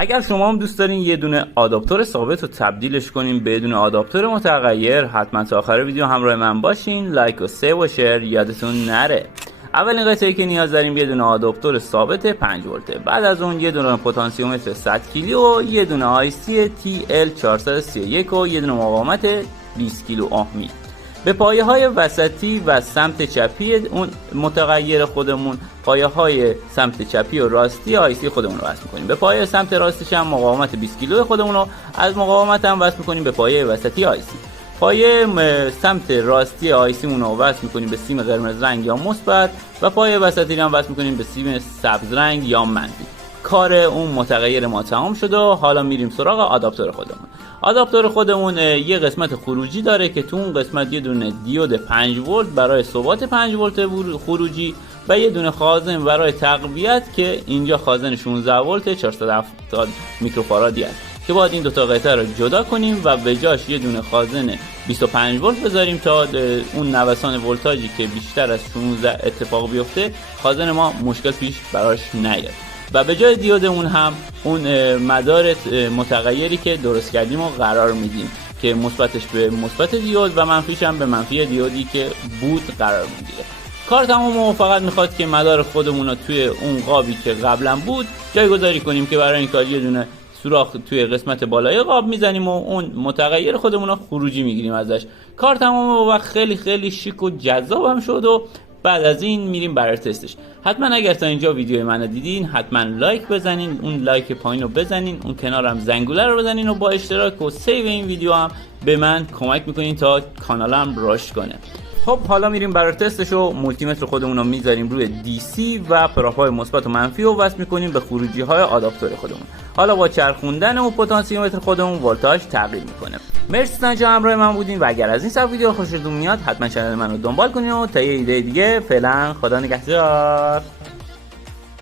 اگر شما هم دوست دارین یه دونه آداپتور ثابت رو تبدیلش کنین به یه دونه آداپتور متغیر، حتما تا آخر ویدیو همراه من باشین. لایک و سیو و شیر یادتون نره. اولین قطعه‌ای که نیاز داریم یه دونه آداپتور ثابت 5 ولته. بعد از اون یه دونه پتانسیومتر 100 کیلو و یه دونه آیسی TL431 و یه دونه مقاومت 20 کیلو اومی. به پایه های وسطی و سمت چپی اون متغیر خودمون، پایه های سمت چپی و راستی آیسی خودمون رو وصل می‌کنیم. به پایه سمت راستیش هم مقاومت 20 کیلو خودمون رو از مقاومت هم وصل می‌کنیم به پایه وسطی آیسی. پایه سمت راستی آیسی مون رو وصل می‌کنیم به سیم قرمز رنگ یا مثبت و پایه وسطی رو هم وصل می‌کنیم به سیم سبز رنگ یا منفی. کار اون متغیر ما تمام شده و حالا میریم سراغ آداپتور خودمون. آداپتور خودمون یه قسمت خروجی داره که تو اون قسمت یه دونه دیود 5 ولت برای ثبات 5 ولت خروجی و یه دونه خازن برای تقویت که اینجا خازن 16 ولت 470 میکروفارادی است که باید این دو تا قطعه رو جدا کنیم و به جاش یه دونه خازن 25 ولت بذاریم تا اون نوسان ولتاژی که بیشتر از 16 اتفاق بیفته خازن ما مشکل پیش براش نیاد. و به جای دیودمون هم اون مدار متغیری که درست کردیم رو قرار میدیم که مثبتش به مثبت دیود و منفیش هم به منفی دیودی که بود قرار میگیره. کار تمام و فقط میخواد که مدار خودمون رو توی اون قابی که قبلا بود جایگذاری کنیم که برای این کار یه دونه سوراخ توی قسمت بالای قاب میزنیم و اون متغیر خودمون رو خروجی میگیریم ازش. کار تمام و خیلی خیلی شیک و جذاب هم شد و بعد از این میریم برای تستش. حتما اگر تا اینجا ویدیو منو دیدین حتما لایک بزنین، اون لایک پایین رو بزنین، اون کنارم زنگوله رو بزنین و با اشتراک و سیو این ویدیو هم به من کمک میکنین تا کانالم رشد کنه. خب حالا میریم برای تستش و مولتیمتر خودمون رو میذاریم روی DC و پراپای مثبت و منفی رو وصل میکنیم به خروجی های آداپتور خودمون. حالا با چرخوندن و پتانسیومتر خودمون ولتاژ تغییر میکنه. مرسی تا اینجا همراه من بودین و اگر از این سبک ویدیو خوشتون میاد حتما کانال منو دنبال کنین و تا یه ایده دیگه فعلا خدا نگهدار.